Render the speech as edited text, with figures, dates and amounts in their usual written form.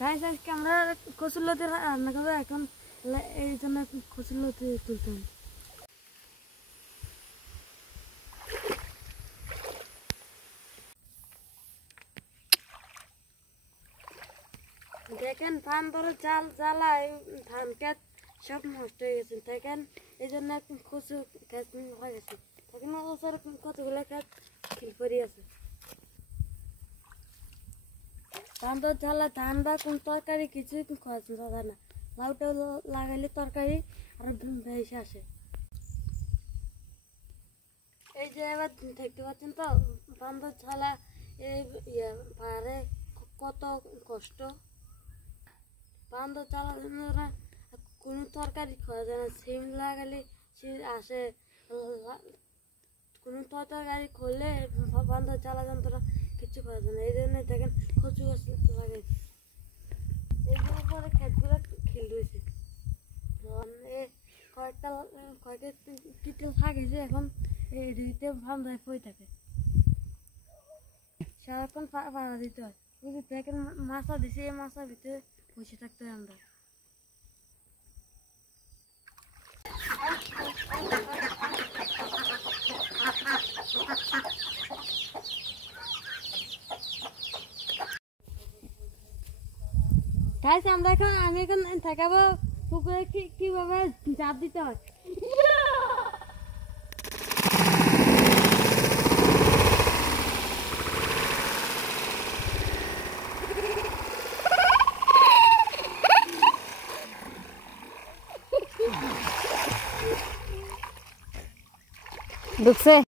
গাইস আজকে আমরা কচুরলতি রান্না করবো এখন এই জন্য কচুরলতি তুলতে হবে। দেখেন ধান ধরো চাল জ্বালায় ধান ক্ষেত সব নষ্ট হয়ে গেছে। দেখেন এই জন্য কচু ক্ষেত হয়ে গেছে। দেখেন কতগুলো ক্ষেত খিল পরি আছে। ধান তো জ্বালা ধান বা কোন তরকারি কিছুই খাওয়া যায় না। লাউটা লাগাইলে তরকারি আর ভেসে আসে। এই যে এবার দেখতে পাচ্ছেন তো ধান তো ঝালা পাহাড়ে কত কষ্ট। ধান তো চালা কোনো তরকারি খাওয়া যায় না। সিম লাগালে আসে, কোনো তরকারি করলে বান্ধব চালা যন্ত্রণা কিছু করা যায় না। এই জন্য দেখেন কচু গাছ লাগাইছে। এই জন্য পরে ক্ষেতগুলো খিল রয়েছে। কয়েকটা কিটেল থাকেছে এখন এই দিতে বান্ধায় পড়ে থাকে। সারাক্ষণ পাড়া দিতে হয়। কিন্তু দেখেন মাছা দিছে, এই মাছার ভিতরে বসে থাকতে হয় আমরা। আমি এখন থাকাবো পুকুরে কিভাবে জাপ দিতে হয়। ঢুকছে।